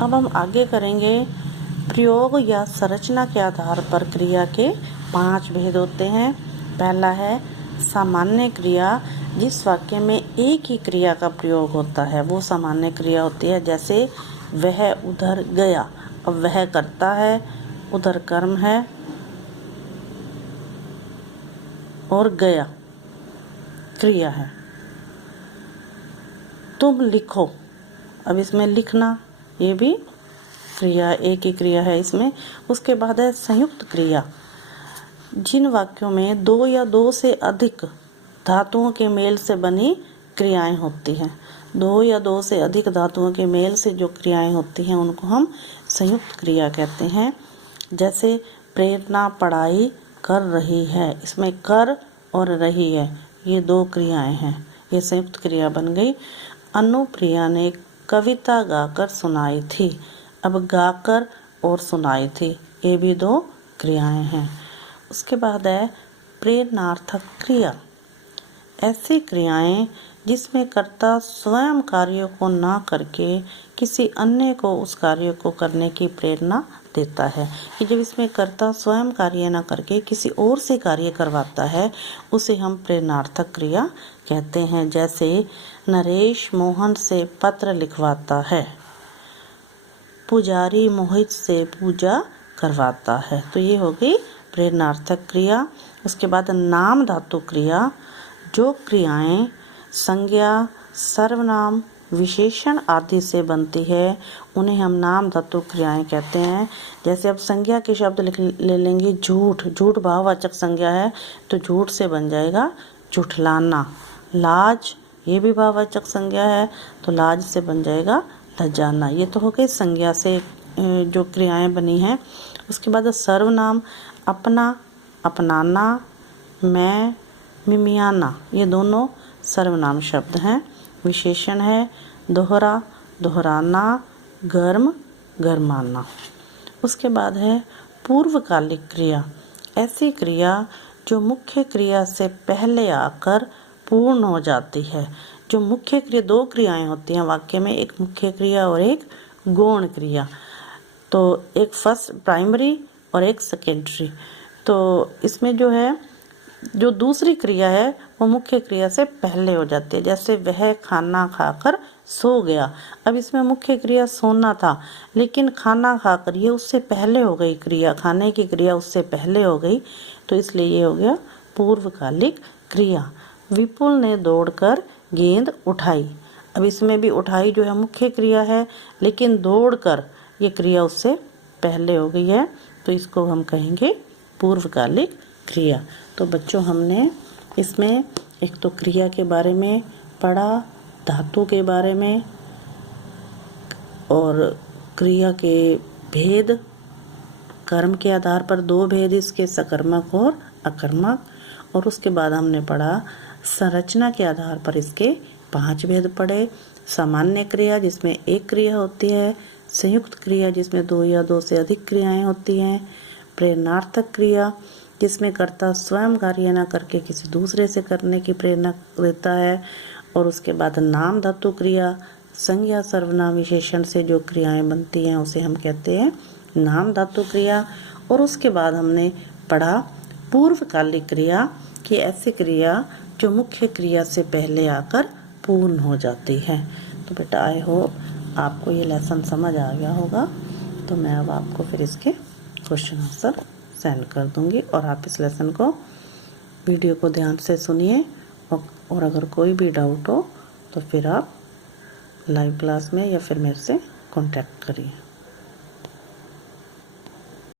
अब हम आगे करेंगे प्रयोग या संरचना के आधार पर क्रिया के 5 भेद होते हैं। पहला है सामान्य क्रिया, जिस वाक्य में एक ही क्रिया का प्रयोग होता है वो सामान्य क्रिया होती है। जैसे वह उधर गया, अब वह करता है, उधर कर्म है और गया क्रिया है। तुम लिखो, अब इसमें लिखना ये भी क्रिया, एक ही क्रिया है इसमें। उसके बाद है संयुक्त क्रिया, जिन वाक्यों में 2 या 2 से अधिक धातुओं के मेल से बनी क्रियाएं होती हैं। 2 या 2 से अधिक धातुओं के मेल से जो क्रियाएं होती हैं उनको हम संयुक्त क्रिया कहते हैं। जैसे प्रेरणा पढ़ाई कर रही है, इसमें कर और रही है, ये 2 क्रियाएं हैं, ये संयुक्त क्रिया बन गई। अनुप्रिया ने कविता गाकर सुनाई थी, अब गाकर और सुनाई थी, ये भी 2 क्रियाएं हैं। उसके बाद है प्रेरणार्थक क्रिया, ऐसी क्रियाएं जिसमें कर्ता स्वयं कार्य को ना करके किसी अन्य को उस कार्य को करने की प्रेरणा देता है। कि जब इसमें कर्ता स्वयं कार्य ना करके किसी और से कार्य करवाता है उसे हम प्रेरणार्थक क्रिया कहते हैं। जैसे नरेश मोहन से पत्र लिखवाता है, पुजारी मोहित से पूजा करवाता है, तो ये हो गई प्रेरणार्थक क्रिया। उसके बाद नाम धातु क्रिया, जो क्रियाएं संज्ञा, सर्वनाम, विशेषण आदि से बनती है उन्हें हम नाम धातु क्रियाएं कहते हैं। जैसे अब संज्ञा के शब्द ले लेंगे, झूठ, झूठ भाववाचक संज्ञा है तो झूठ से बन जाएगा झूठलाना। लाज, ये भी भाववाचक संज्ञा है तो लाज से बन जाएगा लजाना। ये तो हो गई संज्ञा से जो क्रियाएं बनी हैं। उसके बाद सर्वनाम, अपना, अपनाना, मैं, मिमियाना, ये दोनों सर्वनाम शब्द हैं। विशेषण है दोहरा, दोहराना, गर्म, गरमाना। उसके बाद है पूर्वकालिक क्रिया, ऐसी क्रिया जो मुख्य क्रिया से पहले आकर पूर्ण हो जाती है। जो मुख्य क्रिया, 2 क्रियाएं होती हैं वाक्य में, एक मुख्य क्रिया और एक गौण क्रिया। तो एक फर्स्ट प्राइमरी और एक सेकेंडरी। तो इसमें जो है जो दूसरी क्रिया है वो मुख्य क्रिया से पहले हो जाती है। जैसे वह खाना खाकर सो गया, अब इसमें मुख्य क्रिया सोना था लेकिन खाना खाकर ये उससे पहले हो गई क्रिया, खाने की क्रिया उससे पहले हो गई, तो इसलिए ये हो गया पूर्वकालिक क्रिया। विपुल ने दौड़कर गेंद उठाई, अब इसमें भी उठाई जो है मुख्य क्रिया है लेकिन दौड़कर ये क्रिया उससे पहले हो गई है, तो इसको हम कहेंगे पूर्वकालिक क्रिया। तो बच्चों हमने इसमें एक तो क्रिया के बारे में पढ़ा, धातु के बारे में और क्रिया के भेद, कर्म के आधार पर 2 भेद इसके, सकर्मक और अकर्मक, और उसके बाद हमने पढ़ा संरचना के आधार पर इसके 5 भेद पढ़े। सामान्य क्रिया जिसमें एक क्रिया होती है, संयुक्त क्रिया जिसमें 2 या 2 से अधिक क्रियाएं होती हैं, प्रेरणार्थक क्रिया जिसमें कर्ता स्वयं कार्य न करके किसी दूसरे से करने की प्रेरणा देता है, और उसके बाद नाम धातु क्रिया, संज्ञा, सर्वनाम, विशेषण से जो क्रियाएं बनती हैं उसे हम कहते हैं नाम धातु क्रिया। और उसके बाद हमने पढ़ा पूर्वकालिक क्रिया कि ऐसी क्रिया जो मुख्य क्रिया से पहले आकर पूर्ण हो जाती है। तो बेटा आई होप आपको ये लेसन समझ आ गया होगा। तो मैं अब आपको फिर इसके क्वेश्चन आंसर सेंड कर दूंगी और आप इस लेसन को, वीडियो को ध्यान से सुनिए और अगर कोई भी डाउट हो तो फिर आप लाइव क्लास में या फिर मेरे से कांटेक्ट करिए।